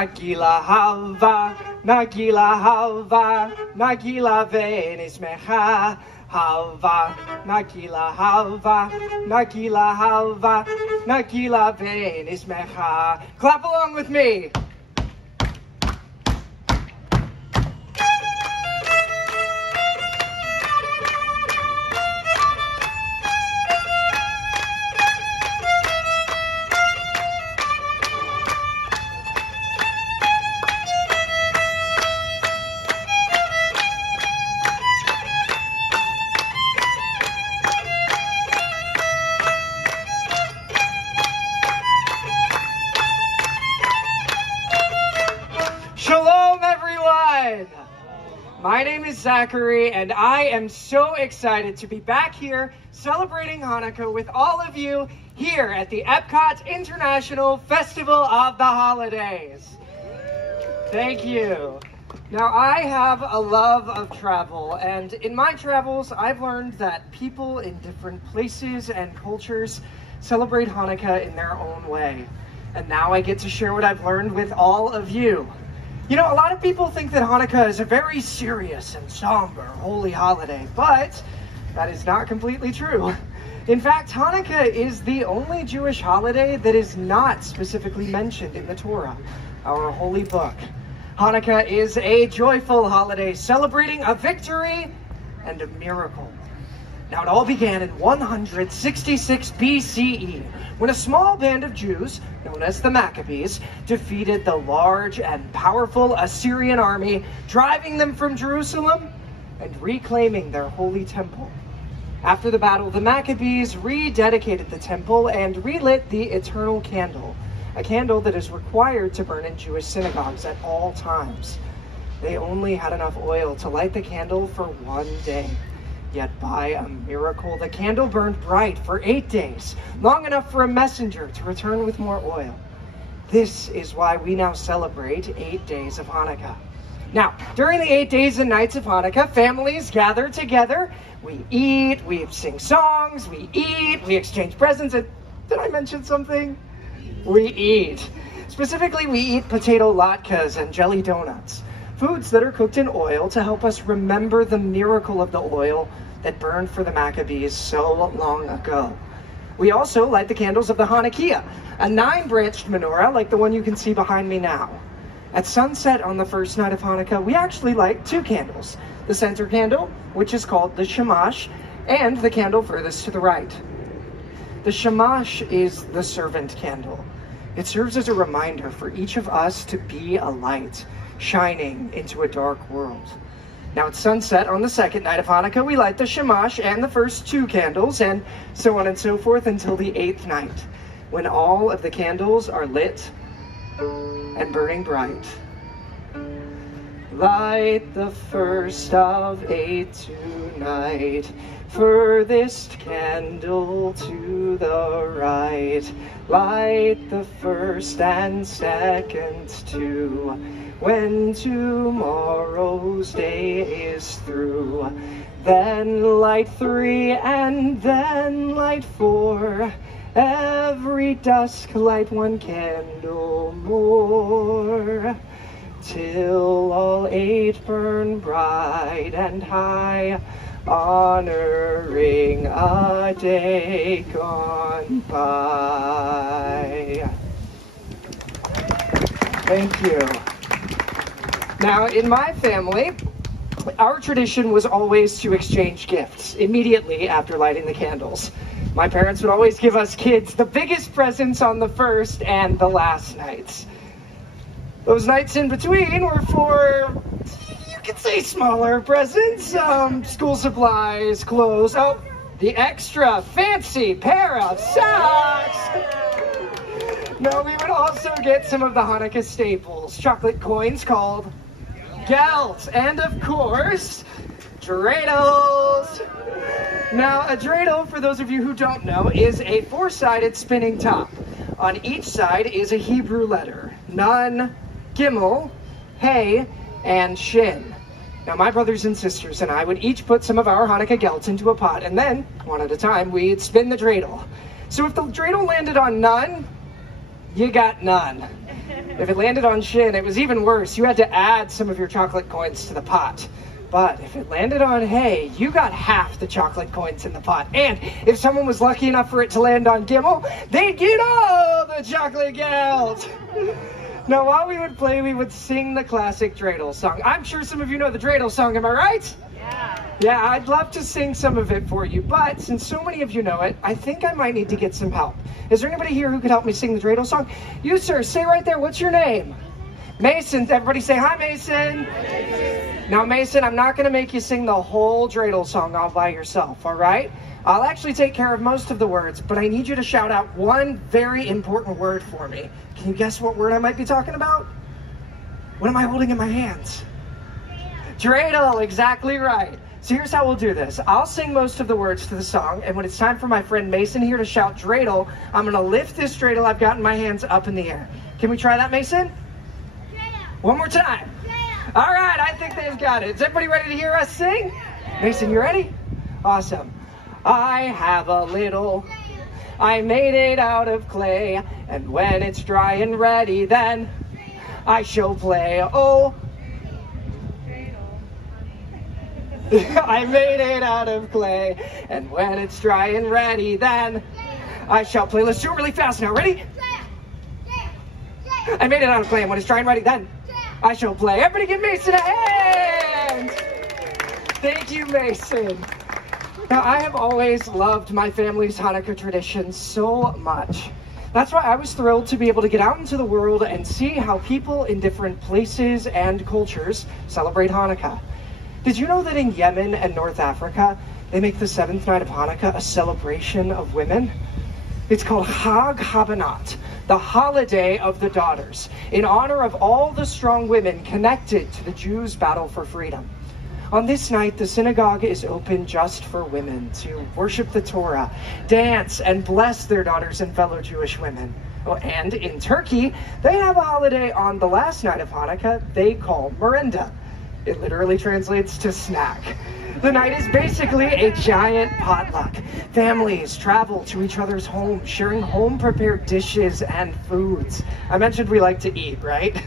Nagila halva, Nagila halva, Nagila venismecha. Halva, Nagila halva, Nagila halva, Nagila venismecha. Clap along with me. Shalom, everyone! My name is Zachary, and I am so excited to be back here celebrating Hanukkah with all of you here at the EPCOT International Festival of the Holidays. Thank you. Now, I have a love of travel, and in my travels, I've learned that people in different places and cultures celebrate Hanukkah in their own way. And now I get to share what I've learned with all of you. You know, a lot of people think that Hanukkah is a very serious and somber holy holiday, but that is not completely true. In fact, Hanukkah is the only Jewish holiday that is not specifically mentioned in the Torah, our holy book. Hanukkah is a joyful holiday celebrating a victory and a miracle. Now, it all began in 166 BCE, when a small band of Jews, known as the Maccabees, defeated the large and powerful Assyrian army, driving them from Jerusalem and reclaiming their holy temple. After the battle, the Maccabees rededicated the temple and relit the eternal candle, a candle that is required to burn in Jewish synagogues at all times. They only had enough oil to light the candle for one day. Yet by a miracle, the candle burned bright for 8 days, long enough for a messenger to return with more oil. This is why we now celebrate 8 days of Hanukkah. Now, during the 8 days and nights of Hanukkah, families gather together. We eat, we sing songs, we eat, we exchange presents. And did I mention something? We eat. Specifically, we eat potato latkes and jelly donuts. Foods that are cooked in oil to help us remember the miracle of the oil that burned for the Maccabees so long ago. We also light the candles of the Hanukkah, a 9-branched menorah like the one you can see behind me now. At sunset on the first night of Hanukkah, we actually light 2 candles. The center candle, which is called the shamash, and the candle furthest to the right. The shamash is the servant candle. It serves as a reminder for each of us to be a light, shining into a dark world. Now at sunset on the second night of Hanukkah, we light the shamash and the first 2 candles, and so on and so forth until the 8th night, when all of the candles are lit and burning bright. Light the first of 8 tonight, furthest candle to the right. Light the first and second too, when tomorrow's day is through. Then light 3 and then light 4. Every dusk light 1 candle more, till all 8 burn bright and high, honoring a day gone by. Thank you. Now, in my family, our tradition was always to exchange gifts immediately after lighting the candles. My parents would always give us kids the biggest presents on the first and the last nights. Those nights in between were for, you could say, smaller presents, school supplies, clothes, the extra fancy pair of socks. No, we would also get some of the Hanukkah staples, chocolate coins called gelt, and of course, Dreidels. Now, a dreidel, for those of you who don't know, is a 4-sided spinning top. On each side is a Hebrew letter, Nun, Gimel, Hey, and Shin. Now, my brothers and sisters and I would each put some of our Hanukkah gelt into a pot, and then, one at a time, we'd spin the dreidel. So if the dreidel landed on Nun, you got none. If it landed on Shin, it was even worse. You had to add some of your chocolate coins to the pot. But if it landed on Hay, you got half the chocolate coins in the pot. And if someone was lucky enough for it to land on Gimel, they'd get all the chocolate gelt. Now, while we would play, we would sing the classic Dreidels song. I'm sure some of you know the Dreidels song, am I right? Yeah, I'd love to sing some of it for you, but since so many of you know it, I think I might need to get some help. Is there anybody here who could help me sing the Dreidels song? You, sir, say right there, what's your name? Mason. Everybody say hi, Mason. Now, Mason, I'm not going to make you sing the whole Dreidel song all by yourself, all right? I'll actually take care of most of the words, but I need you to shout out one very important word for me. Can you guess what word I might be talking about? What am I holding in my hands? Dreidel, exactly right. So here's how we'll do this. I'll sing most of the words to the song, and when it's time for my friend Mason here to shout Dreidel, I'm going to lift this Dreidel I've got in my hands up in the air. Can we try that, Mason? One more time. All right, I think they've got it. Is everybody ready to hear us sing? Mason, you ready? Awesome. I have a little, I made it out of clay, and when it's dry and ready, then I shall play. Oh, I made it out of clay, and when it's dry and ready, then I shall play. Let's do it really fast now. Ready? I made it out of clay, and when it's dry and ready, then I shall play. Everybody give Mason a hand! Thank you, Mason. Now, I have always loved my family's Hanukkah tradition so much. That's why I was thrilled to be able to get out into the world and see how people in different places and cultures celebrate Hanukkah. Did you know that in Yemen and North Africa, they make the seventh night of Hanukkah a celebration of women? It's called Chag HaBanat, the holiday of the daughters, in honor of all the strong women connected to the Jews' battle for freedom. On this night, the synagogue is open just for women to worship the Torah, dance, and bless their daughters and fellow Jewish women. Oh, and in Turkey, they have a holiday on the last night of Hanukkah they call Merenda. It literally translates to snack. The night is basically a giant potluck. Families travel to each other's homes, sharing home-prepared dishes and foods. I mentioned we like to eat, right?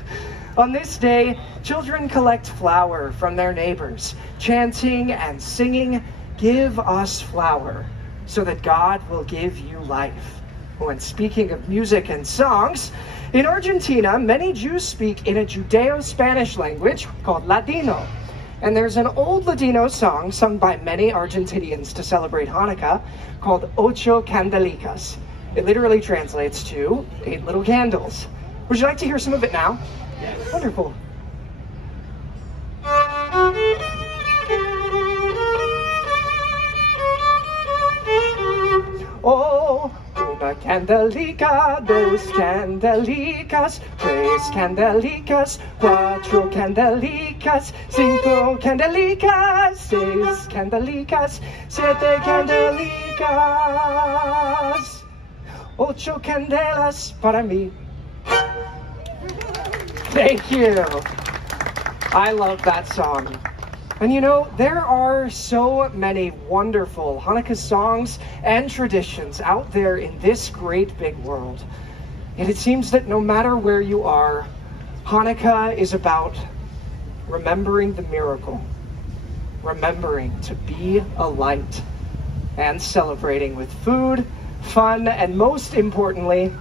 On this day, children collect flour from their neighbors, chanting and singing, "Give us flour, so that God will give you life." When speaking of music and songs, in Argentina, many Jews speak in a Judeo-Spanish language called Ladino. And there's an old Ladino song sung by many Argentinians to celebrate Hanukkah called Ocho Candelicas. It literally translates to 8 little candles. Would you like to hear some of it now? Yes. Wonderful. Oh, una candelica, dos candelicas, tres candelicas, cuatro candelicas, cinco candelicas, seis candelicas, siete candelicas, ocho candelas para mí. Thank you. I love that song. And you know, there are so many wonderful Hanukkah songs and traditions out there in this great big world. And it seems that no matter where you are, Hanukkah is about remembering the miracle, remembering to be a light, and celebrating with food, fun, and most importantly,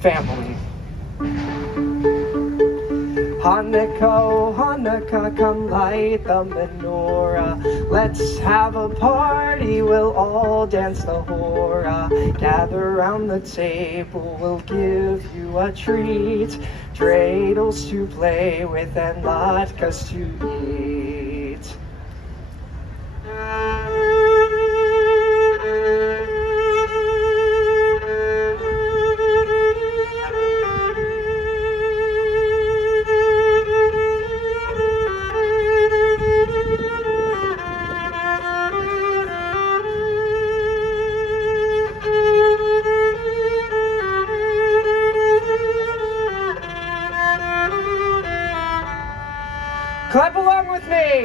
family. Hanukkah, oh Hanukkah, come light the menorah. Let's have a party, we'll all dance the hora. Gather around the table, we'll give you a treat. Dreidels to play with and latkes to eat. Clap along with me.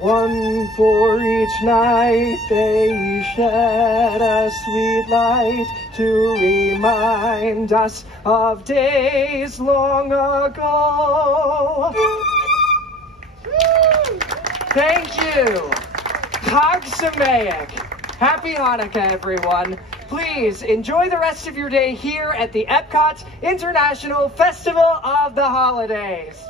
One for each night they shed a sweet light to remind us of days long ago. Thank you. Chag Sameach. Happy Hanukkah, everyone. Please enjoy the rest of your day here at the EPCOT International Festival of the Holidays.